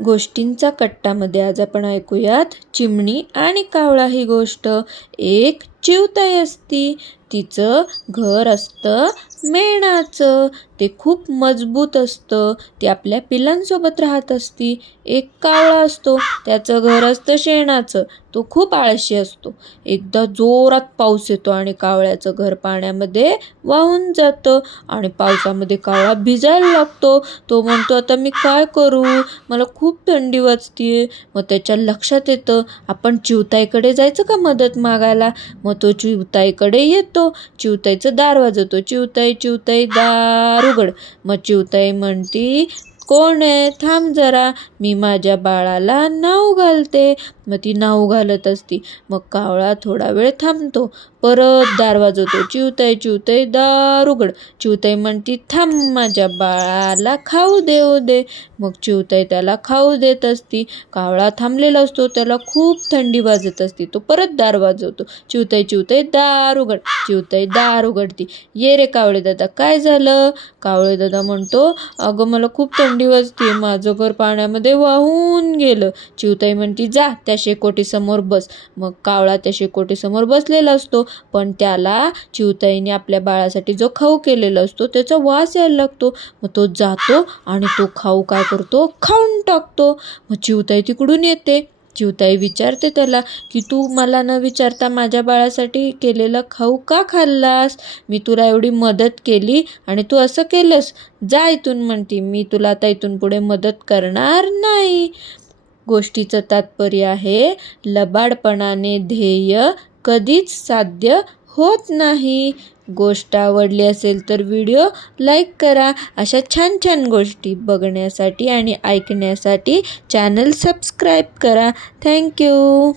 गोष्टींचा कट्टामध्ये आज आपण ऐकूयात चिमणी आणि कावळा ही गोष्ट. एक चिवताई असती तिचं घर असतं मेणाचं. ते खूप मजबूत असतं. ते आपल्या पिलांसोबत राहत असती. एक कावळा असतो. त्याचं घर असतं शेणाचं. तो खूप आळशी असतो. एकदा जोरात पाऊस येतो आणि कावळ्याचं घर पाण्यामध्ये वाहून जातं आणि पावसामध्ये कावळा भिजायला लागतो. तो म्हणतो आता मी काय करू? मला खूप थंडी वाजतीये. मग त्याच्या लक्षात येतं आपण चिवताईकडे जायचं का मदत मागायला? मग तो चिवताईकडे येतो. चिवताईचं दार वाजवतो. चिवताई चिवताई दार उघड मग चिवताई म्हणती कोण आहे? थांब जरा. मी माझ्या बाळाला नाव घालते. मग ती नाव घालत असती. मग कावळा थोडा वेळ थांबतो. परत दार वाजवतो चिवताई चिवताई दार उघड. चिवताई म्हणती थांब माझ्या बाळाला खाऊ देऊ दे. मग चिवताई त्याला खाऊ देत असती. कावळा थांबलेला असतो. त्याला खूप थंडी वाजत असती. तो परत दार वाजवतो चिवताई चिवताई दार उघड. चिवताई दार उघडती. ये रे कावळे दादा काय झालं? कावळे दादा म्हणतो अगं मला खूप थंडी वाजते माझं घर पाण्यामध्ये वाहून गेलं. चिवताई म्हणती जा त्या शेकोटीसमोर बस. मग कावळा त्या शेकोटीसमोर बसलेला असतो. पण त्याला चिवताईने आपल्या बाळासाठी जो खाऊ केलेला असतो त्याचा वास यायला लागतो. मग तो जातो आणि तो खाऊ काय करतो? खाऊन टाकतो. मग चिवताई तिकडून येते. चिवताई विचारते त्याला की तू मला न विचारता माझ्या बाळासाठी केलेला खाऊ का खाल्लास? मी तुला एवढी मदत केली आणि तू असं केलंस. जा इथून म्हणती. मी तुला आता इथून पुढे मदत करणार नाही. गोष्टीचं तात्पर्य आहे लबाडपणाने ध्येय कधीच साध्य होत नाही. गोष्ट आवडली असेल तर व्हिडिओ लाईक करा. अशा छान छान गोष्टी बघण्यासाठी आणि ऐकण्यासाठी चॅनल सबस्क्राईब करा. थँक्यू